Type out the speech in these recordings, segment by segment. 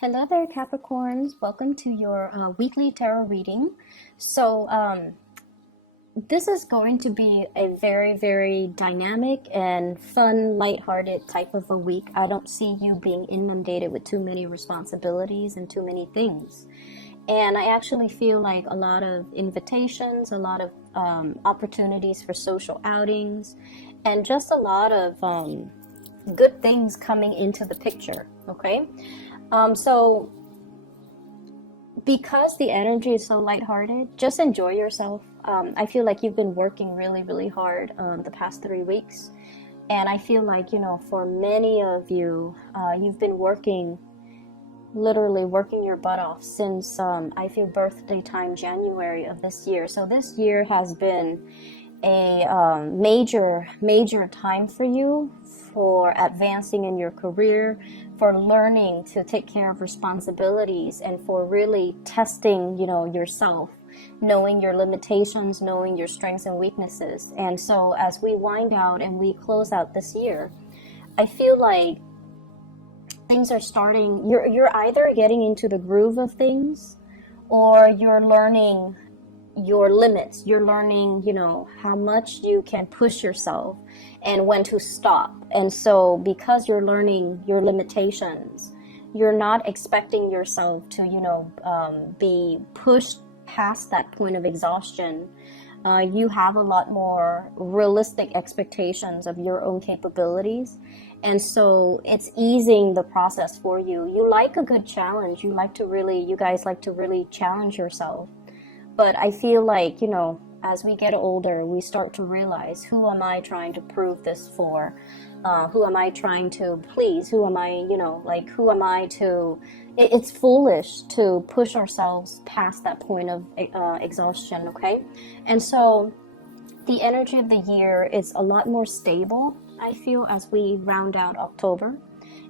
Hello there, Capricorns. Welcome to your weekly tarot reading. This is going to be a very, very dynamic and fun, lighthearted type of a week. I don't see you being inundated with too many responsibilities and too many things. And I actually feel like a lot of invitations, a lot of opportunities for social outings, and just a lot of good things coming into the picture, okay? So because the energy is so lighthearted, just enjoy yourself. I feel like you've been working really, really hard the past 3 weeks. And I feel like, for many of you, you've been working, literally working your butt off since, I feel birthday time, January of this year. So this year has been a major time for you for advancing in your career, for learning to take care of responsibilities, and for really testing, yourself, knowing your limitations, knowing your strengths and weaknesses. And so as we wind out and we close out this year, I feel like things are starting, you're either getting into the groove of things, or you're learning your limits. You're learning, how much you can push yourself and when to stop. And so because you're learning your limitations, you're not expecting yourself to, be pushed past that point of exhaustion. You have a lot more realistic expectations of your own capabilities. And so it's easing the process for you. You like a good challenge. You guys like to really challenge yourself. But I feel like, as we get older, we start to realize, who am I trying to prove this for? Who am I trying to please? Who am I, who am I to... It's foolish to push ourselves past that point of exhaustion, okay? And so the energy of the year is a lot more stable, I feel, as we round out October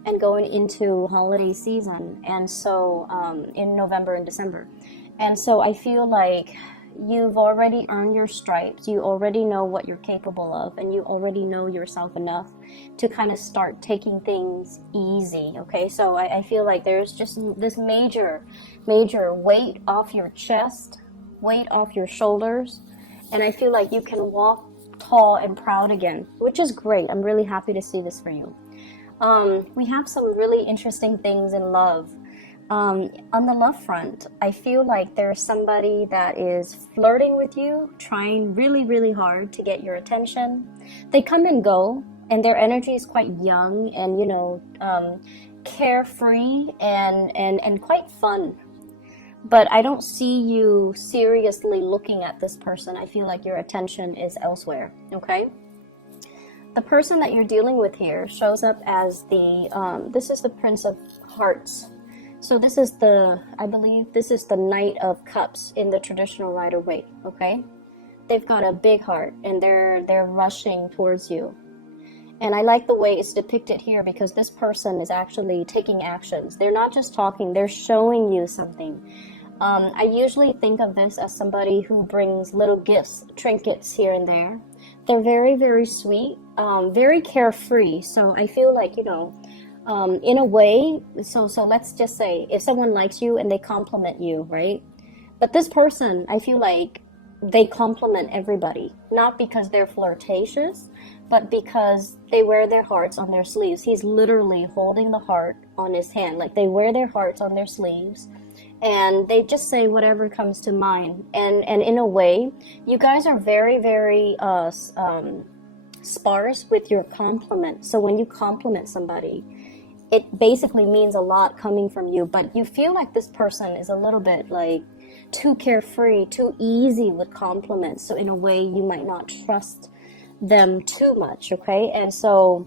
and going into holiday season. And so in November and December. And so I feel like you've already earned your stripes. You already know what you're capable of, and you already know yourself enough to kind of start taking things easy, okay? So I feel like there's just this major weight off your chest, weight off your shoulders, and I feel like you can walk tall and proud again, which is great. I'm really happy to see this for you. We have some really interesting things in love. On the love front, I feel like there's somebody that is flirting with you, trying really, really hard to get your attention. They come and go, and their energy is quite young and, carefree and quite fun. But I don't see you seriously looking at this person. I feel like your attention is elsewhere, okay? The person that you're dealing with here shows up as this is the Prince of Hearts. So this is I believe this is the Knight of Cups in the traditional Rider-Waite, okay? They've got a big heart, and they're rushing towards you. And I like the way it's depicted here, because this person is actually taking actions. They're not just talking, they're showing you something. I usually think of this as somebody who brings little gifts, trinkets here and there. They're very, very sweet, very carefree. So I feel like, in a way, so let's just say if someone likes you and they compliment you, right? But this person, I feel like they compliment everybody, not because they're flirtatious, but because they wear their hearts on their sleeves. He's literally holding the heart on his hand. Like, they wear their hearts on their sleeves, and they just say whatever comes to mind. And in a way, you guys are very, very sparse with your compliment. So when you compliment somebody, it basically means a lot coming from you, but you feel like this person is a little bit like too carefree, too easy with compliments. So in a way, you might not trust them too much, okay? And so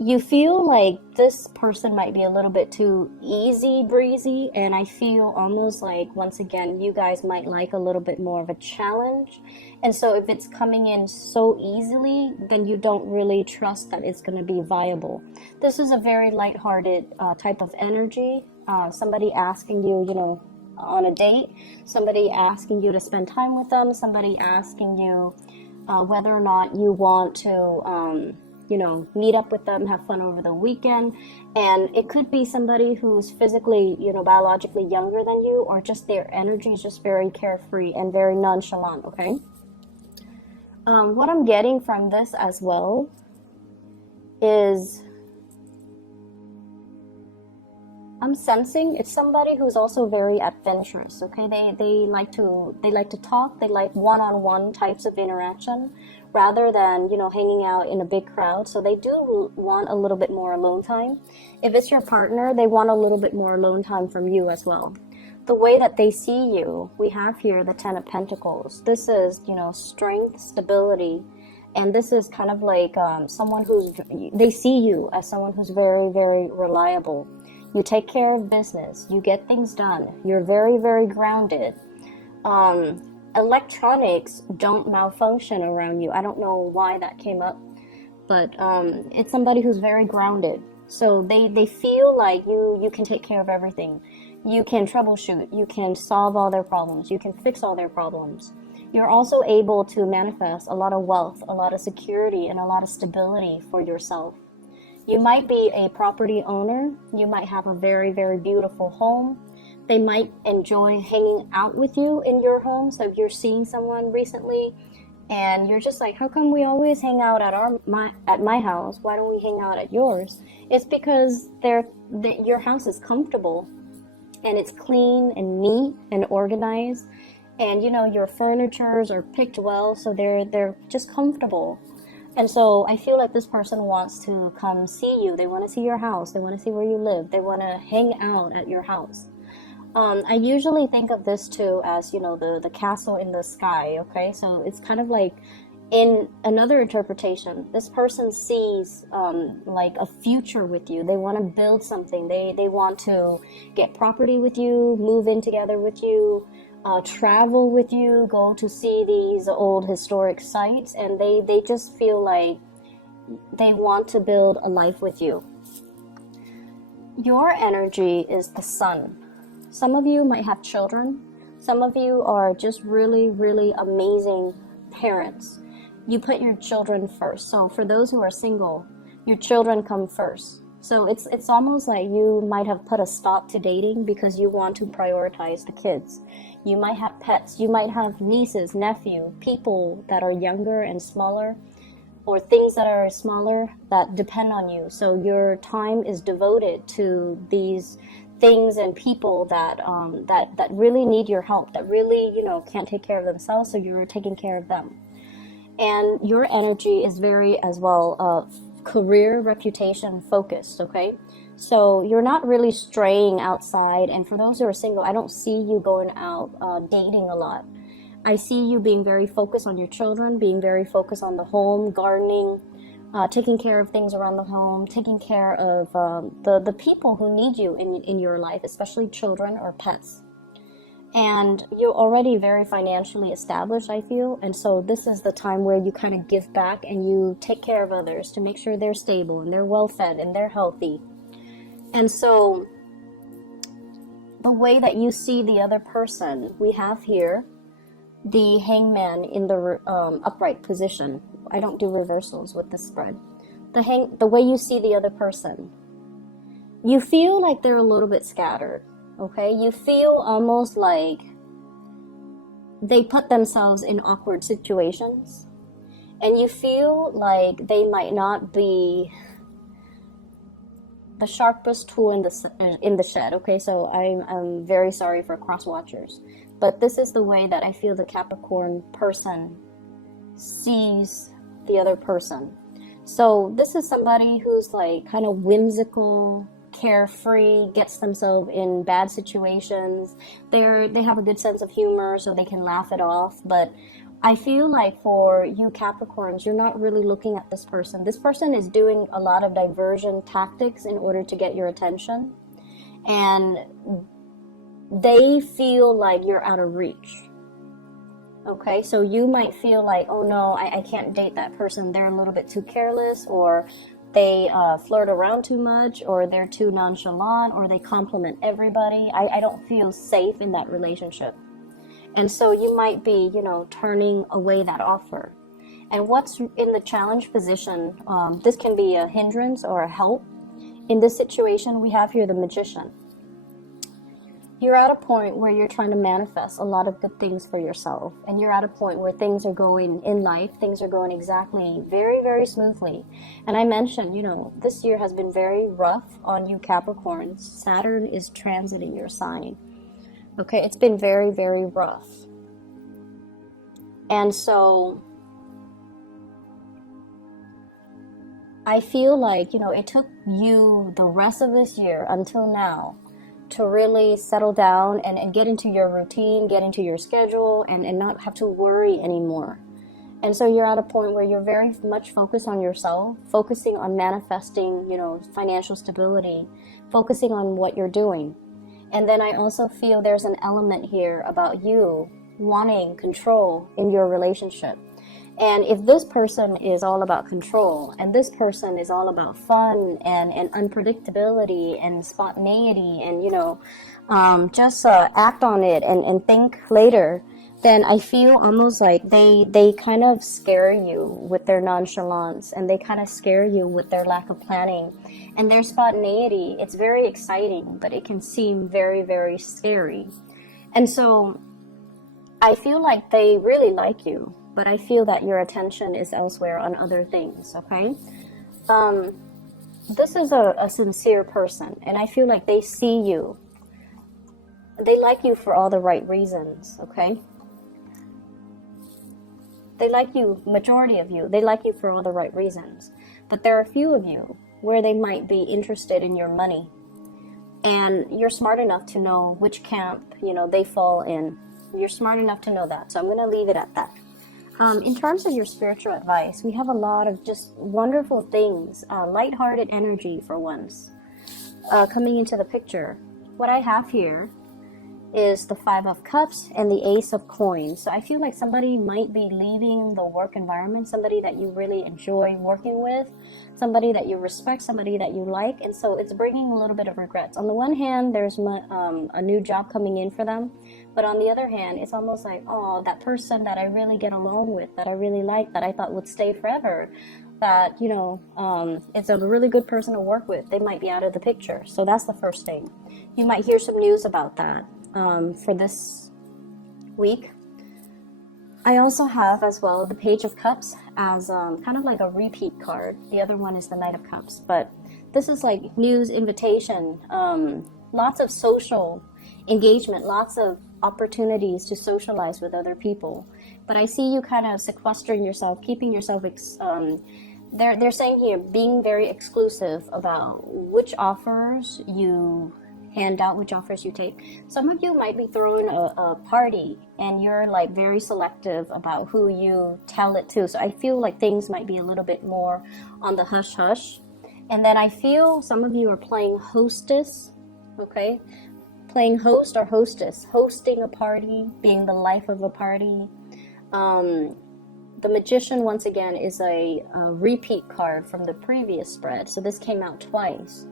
you feel like this person might be a little bit too easy breezy, and I feel almost like, once again, you guys might like a little bit more of a challenge. And so if it's coming in so easily, then you don't really trust that it's going to be viable. This is a very lighthearted type of energy. Somebody asking you, on a date, somebody asking you to spend time with them, somebody asking you whether or not you want to you know, meet up with them, have fun over the weekend. And it could be somebody who's physically, you know, biologically younger than you, or just their energy is just very carefree and very nonchalant, okay? What I'm getting from this as well is I'm sensing it's somebody who's also very adventurous, okay? They like to talk, they like one-on-one types of interaction rather than, you know, hanging out in a big crowd. So they do want a little bit more alone time. If it's your partner, they want a little bit more alone time from you as well. The way that they see you, we have here the Ten of Pentacles. This is, you know, strength, stability, and this is kind of like someone they see you as someone who's very, very reliable. You take care of business. You get things done. You're very, very grounded. Electronics don't malfunction around you. I don't know why that came up, but it's somebody who's very grounded. So they feel like you can take care of everything. You can troubleshoot. You can solve all their problems. You can fix all their problems. You're also able to manifest a lot of wealth, a lot of security, and a lot of stability for yourself. You might be a property owner. You might have a very, very beautiful home. They might enjoy hanging out with you in your home. So if you're seeing someone recently and you're just like, how come we always hang out at my house? Why don't we hang out at yours? It's because your house is comfortable and it's clean and neat and organized. And, you know, your furnitures are picked well, so they're just comfortable. And so I feel like this person wants to come see you. They want to see your house. They want to see where you live. They want to hang out at your house. I usually think of this too as, you know, the castle in the sky, okay? So it's kind of like, in another interpretation, this person sees like a future with you. They want to build something. They want to get property with you, move in together with you, travel with you, go to see these old historic sites, and they just feel like they want to build a life with you. Your energy is the sun. Some of you might have children. Some of you are just really, really amazing parents. You put your children first. So for those who are single, your children come first. So it's almost like you might have put a stop to dating because you want to prioritize the kids. You might have pets. You might have nieces, nephew, people that are younger and smaller, or things that are smaller that depend on you. So your time is devoted to these things and people that really need your help, that really, you know, can't take care of themselves. So you're taking care of them. And your energy is very, as well, career, reputation focused, okay? So you're not really straying outside. And for those who are single, I don't see you going out dating a lot. I see you being very focused on your children, being very focused on the home, gardening, taking care of things around the home, taking care of the people who need you in your life, especially children or pets. And you're already very financially established, I feel. And so this is the time where you kind of give back and you take care of others to make sure they're stable and they're well fed and they're healthy. And so the way that you see the other person, we have here the hangman in the upright position. I don't do reversals with this spread. The way you see the other person, you feel like they're a little bit scattered. Okay, you feel almost like they put themselves in awkward situations, and you feel like they might not be the sharpest tool in the shed. Okay, so I'm very sorry for cross watchers, but this is the way that I feel the Capricorn person sees the other person. So this is somebody who's like kind of whimsical, carefree, gets themselves in bad situations. They have a good sense of humor, so they can laugh it off. But I feel like for you Capricorns, you're not really looking at this person. This person is doing a lot of diversion tactics in order to get your attention, and they feel like you're out of reach. Okay, so you might feel like, oh no, I can't date that person. They're a little bit too careless, or they flirt around too much, or they're too nonchalant, or they compliment everybody. I don't feel safe in that relationship. And so you might be, you know, turning away that offer. And what's in the challenge position, this can be a hindrance or a help. In this situation, we have here the Magician. You're at a point where you're trying to manifest a lot of good things for yourself. And you're at a point where things are going in life, things are going exactly very, very smoothly. And I mentioned, this year has been very rough on you Capricorns. Saturn is transiting your sign. Okay, it's been very, very rough. And so I feel like, it took you the rest of this year until now to really settle down and get into your routine, get into your schedule, and not have to worry anymore. And so you're at a point where you're very much focused on yourself, focusing on manifesting, financial stability, focusing on what you're doing. And then I also feel there's an element here about you wanting control in your relationship. And if this person is all about control, and this person is all about fun and unpredictability and spontaneity and, just act on it and think later, then I feel almost like they kind of scare you with their nonchalance, and they kind of scare you with their lack of planning. And their spontaneity, it's very exciting, but it can seem very, very scary. And so I feel like they really like you, but I feel that your attention is elsewhere on other things, okay? This is a sincere person, and I feel like they see you. They like you for all the right reasons, okay? They like you, majority of you, they like you for all the right reasons. But there are a few of you where they might be interested in your money. And you're smart enough to know which camp, they fall in. You're smart enough to know that. So I'm going to leave it at that. In terms of your spiritual advice, we have a lot of just wonderful things, lighthearted energy for once, coming into the picture. What I have here is the 5 of Cups and the Ace of Coins. So I feel like somebody might be leaving the work environment, somebody that you really enjoy working with, somebody that you respect, somebody that you like, and so it's bringing a little bit of regrets. On the one hand, there's a new job coming in for them, but on the other hand, it's almost like, oh, that person that I really get along with, that I really like, that I thought would stay forever, that, it's a really good person to work with, they might be out of the picture. So that's the first thing. You might hear some news about that for this week. I also have as well the Page of Cups as kind of like a repeat card. The other one is the Knight of Cups, but this is like news, invitation, lots of social engagement, lots of opportunities to socialize with other people. But I see you kind of sequestering yourself, keeping yourself, they're saying here, being very exclusive about which offers you hand out, which offers you take. Some of you might be throwing a party and you're like very selective about who you tell it to. So I feel like things might be a little bit more on the hush hush. And then I feel some of you are playing hostess, okay? Playing host or hostess, hosting a party, being the life of a party. The Magician, once again, is a repeat card from the previous spread. So this came out twice.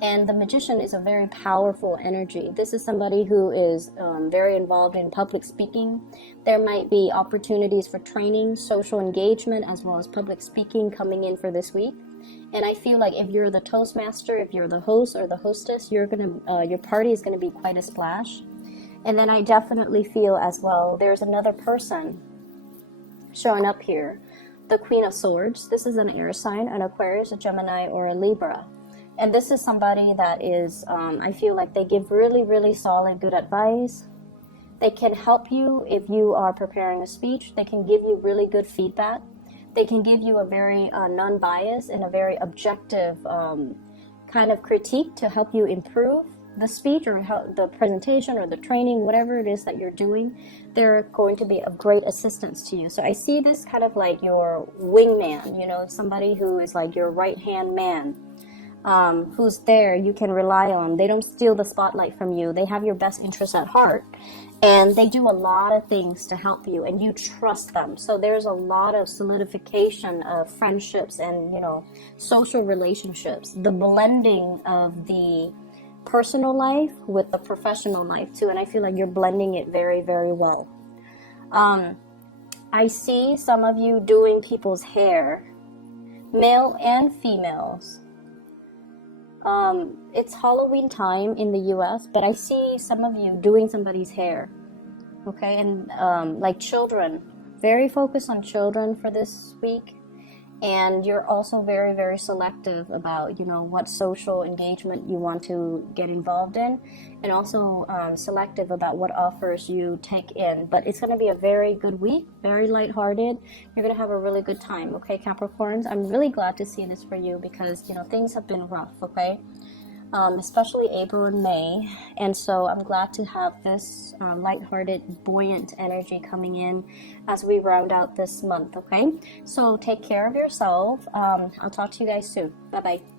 And the Magician is a very powerful energy. This is somebody who is very involved in public speaking. There might be opportunities for training, social engagement, as well as public speaking coming in for this week. And I feel like if you're the Toastmaster, if you're the host or the hostess, your party is going to be quite a splash. And then I definitely feel as well, there's another person showing up here. The Queen of Swords. This is an air sign, an Aquarius, a Gemini, or a Libra. And this is somebody that is, I feel like they give really, really solid, good advice. They can help you if you are preparing a speech. They can give you really good feedback. They can give you a very non-biased and a very objective kind of critique to help you improve the speech or the presentation or the training, whatever it is that you're doing. They're going to be of great assistance to you. So I see this kind of like your wingman, somebody who is like your right-hand man. Who's there, you can rely on. They don't steal the spotlight from you. They have your best interests at heart. And they do a lot of things to help you, and you trust them. So there's a lot of solidification of friendships and, social relationships. The blending of the personal life with the professional life too. And I feel like you're blending it very, very well. I see some of you doing people's hair, male and females. It's Halloween time in the US, but I see some of you doing somebody's hair. Okay, and like children, very focused on children for this week. And you're also very, very selective about, you know, what social engagement you want to get involved in, and also selective about what offers you take in. But it's going to be a very good week, very lighthearted. You're going to have a really good time, okay, Capricorns? I'm really glad to see this for you because, you know, things have been rough, okay? Especially April and May. And so I'm glad to have this lighthearted, buoyant energy coming in as we round out this month, okay? So take care of yourself. I'll talk to you guys soon. Bye-bye.